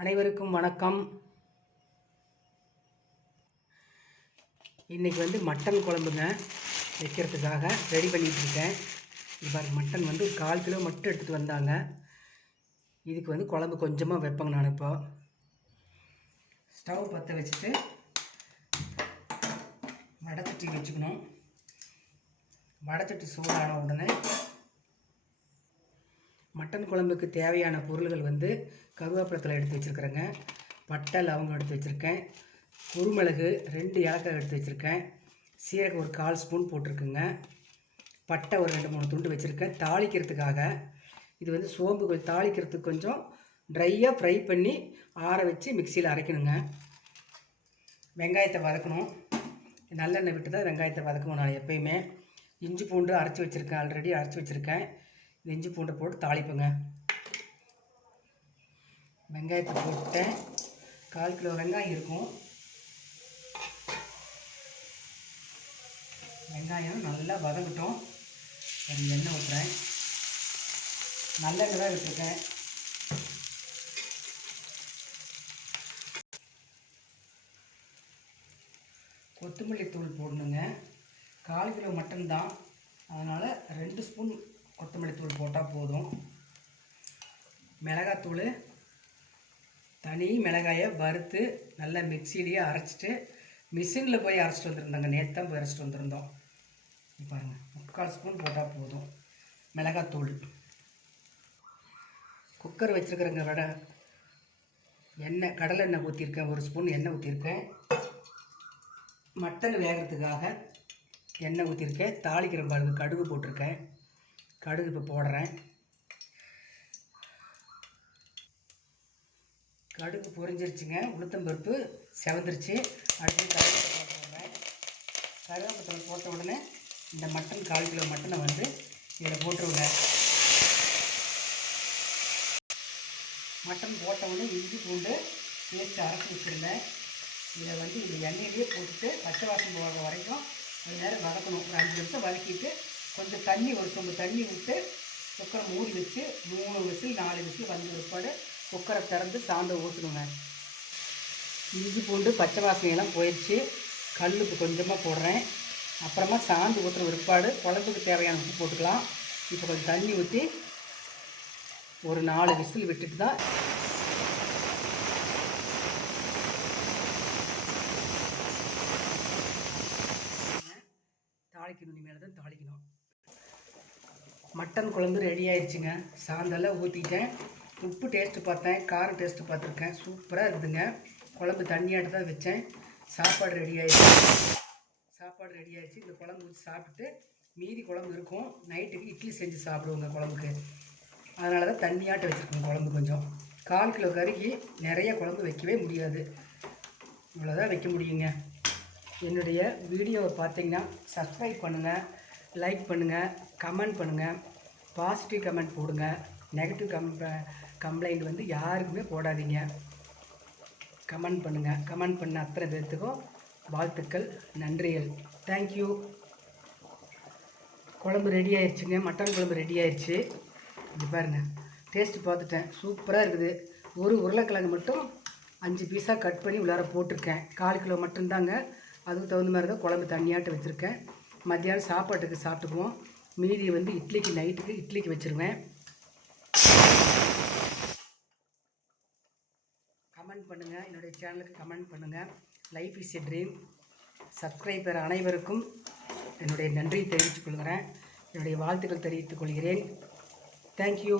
அனைவருக்கும் வணக்கம். இன்றைக்கி வந்து மட்டன் குழம்புங்க. வைக்கிறதுக்காக ரெடி பண்ணிகிட்ருக்கேன் இப்போ மட்டன் வந்து ஒரு கால் கிலோ மட்டும் எடுத்துகிட்டு வந்தாங்க. இதுக்கு வந்து குழம்பு கொஞ்சமாக வைப்பேங்க நான் இப்போ. ஸ்டவ் பற்ற வச்சுட்டு வடச்சட்டி வச்சுக்கணும். வடச்சட்டி சூடான உடனே மட்டன் குழம்புக்கு தேவையான பொருள்கள் வந்து கருவேப்பிலத்தில் எடுத்து வச்சுருக்குறேங்க. பட்டை லவங்கம் எடுத்து வச்சுருக்கேன். குருமிளகு ரெண்டு ஏலக்காய் எடுத்து வச்சுருக்கேன். சீரகம் ஒரு கால் ஸ்பூன் போட்டிருக்குங்க. பட்டை ஒரு ரெண்டு மூணு துண்டு வச்சுருக்கேன். தாளிக்கிறதுக்காக இது வந்து சோம்பு கொஞ்சம் தாளிக்கிறதுக்கு கொஞ்சம் ட்ரையாக ஃப்ரை பண்ணி ஆற வச்சு மிக்சியில் அரைக்கணுங்க. வெங்காயத்தை வதக்கணும். நல்லெண்ணெய் விட்டு தான் வெங்காயத்தை வதக்கணும் நான் எப்பயுமே. இஞ்சி பூண்டு அரைச்சி வச்சுருக்கேன். ஆல்ரெடி அரைச்சி வச்சுருக்கேன். இஞ்சி பூண்டை போட்டு தாளிப்புங்க. வெங்காயத்தை போட்டேன். கால் கிலோ வெங்காயம் இருக்கும். வெங்காயம் நல்லா வதங்கட்டும். ஒரு எண்ணெய் ஊற்றுறேன் நல்லெண்ணெய் தான் விட்டுருக்கேன் கொத்தமல்லி தூள் போடணுங்க. கால் கிலோ மட்டன் தான் அதனால் ரெண்டு ஸ்பூன் கொத்தமல்லி தூள் போட்டால் போதும். மிளகாத்தூள் தனி மிளகாயை வறுத்து நல்லா மிக்சிலேயே அரைச்சிட்டு மிஷினில் போய் அரைச்சிட்டு வந்துருந்தாங்க. நேற்று தான் போய் அரைச்சிட்டு வந்திருந்தோம். பாருங்கள் முக்கால் ஸ்பூன் போட்டால் போதும். மிளகாத்தூள் குக்கர் வச்சுருக்கிறங்க விட. எண்ணெய் கடலை எண்ணெய் ஊற்றிருக்கேன் ஒரு ஸ்பூன் எண்ணெய் ஊற்றிருக்கேன் மட்டன் வேகிறதுக்காக எண்ணெய் ஊற்றிருக்கேன் தாளிக்கிற பாருங்க கடுகு போட்டிருக்கேன். கடுகு இப்போ போடுறேன். கடுகு பொரிஞ்சிருச்சுங்க. உளுத்தம்பருப்பு செவந்துருச்சு. அடுத்து கருவேப்பிலை போடுறேன். கருவேப்பத்தில் போட்ட உடனே இந்த மட்டன் கால் கிலோ மட்டனை வந்து இதில் போட்டுருங்க. மட்டன் போட்ட உடனே இஞ்சி பூண்டு சேர்த்து அரைச்சி வச்சுருந்தேன் இதை வந்து இந்த எண்ணெயிலேயே போட்டுட்டு பச்சை வாசம் போகிற வரைக்கும் கொஞ்ச நேரம் வதக்கணும். ஒரு அஞ்சு நிமிஷம் வதக்கிட்டு கொஞ்சம் தண்ணி ஒரு சொம்பு தண்ணி விட்டு குக்கரை மூடி வச்சு மூணு விசில் நாலு விசில் வந்து பிற்பாடு குக்கரை திறந்து சாந்த ஊற்றணுங்க இஞ்சி பூண்டு பச்சை வாசனையெல்லாம் போயிடுச்சு. கல்லுக்கு கொஞ்சமாக போடுறேன். அப்புறமா சாந்து ஊற்றுற விற்பாடு குழம்புக்கு தேவையான உப்பு போட்டுக்கலாம். இப்போ கொஞ்சம் தண்ணி ஊற்றி ஒரு நாலு விசில் விட்டுட்டு தான் தாளிக்கணும். இனிமேல் தான் மட்டன் குழம்பு ரெடி ஆயிடுச்சுங்க. சாந்தெல்லாம் ஊற்றிட்டேன் உப்பு டேஸ்ட்டு பார்த்தேன். காரம் டேஸ்ட்டு பார்த்துருக்கேன். சூப்பராக இருக்குதுங்க. குழம்பு தண்ணியாட்டு தான் வச்சேன். சாப்பாடு ரெடி ஆயிடுச்சு. சாப்பாடு ரெடி ஆயிடுச்சு. இந்த குழம்பு ஊற்றி சாப்பிட்டு மீதி குழம்பு இருக்கும். நைட்டுக்கு இட்லி செஞ்சு சாப்பிடுவோங்க குழம்புக்கு. அதனால தான் தண்ணியாட்ட வச்சுருக்கோம் குழம்பு கொஞ்சம். கால் கிலோ கறிக்கு நிறைய குழம்பு வைக்கவே முடியாது. இவ்வளோதான் வைக்க முடியுங்க. என்னுடைய வீடியோவை பார்த்தீங்கன்னா சப்ஸ்கிரைப் பண்ணுங்கள் லைக் பண்ணுங்கள் கமெண்ட் பண்ணுங்கள் பாசிட்டிவ் கமெண்ட் போடுங்க. நெகட்டிவ் கம் கம்ப்ளைண்ட் வந்து யாருக்குமே போடாதீங்க. கமெண்ட் பண்ணுங்கள் கமெண்ட் பண்ண அத்தனை பேர்த்துக்கும் வாழ்த்துக்கள் நன்றிகள். தேங்க்யூ குழம்பு ரெடி ஆயிடுச்சுங்க மட்டன் குழம்பு ரெடி ஆயிடுச்சு இது பாருங்கள் டேஸ்ட்டு பார்த்துட்டேன். சூப்பராக இருக்குது. ஒரு உருளைக்கிழங்கு மட்டும் அஞ்சு பீஸாக கட் பண்ணி உள்ளார போட்டிருக்கேன். கால் கிலோ மட்டும்தாங்க. அதுக்கு தகுந்த மாதிரி தான் குழம்பு தண்ணியாட்டு வச்சுருக்கேன். மத்தியானம் சாப்பாட்டுக்கு சாப்பிட்டுக்குவோம். மீதி வந்து இட்லிக்கு நைட்டுக்கு இட்லிக்கு வச்சுருவேன். கமெண்ட் பண்ணுங்கள் என்னுடைய சேனலுக்கு கமெண்ட் பண்ணுங்கள் life is a dream subscriber அனைவருக்கும் என்னுடைய நன்றியை தெரிவித்துக் கொள்கிறேன். என்னுடைய வாழ்த்துக்கள் தெரிவித்துக் கொள்கிறேன். தேங்க்யூ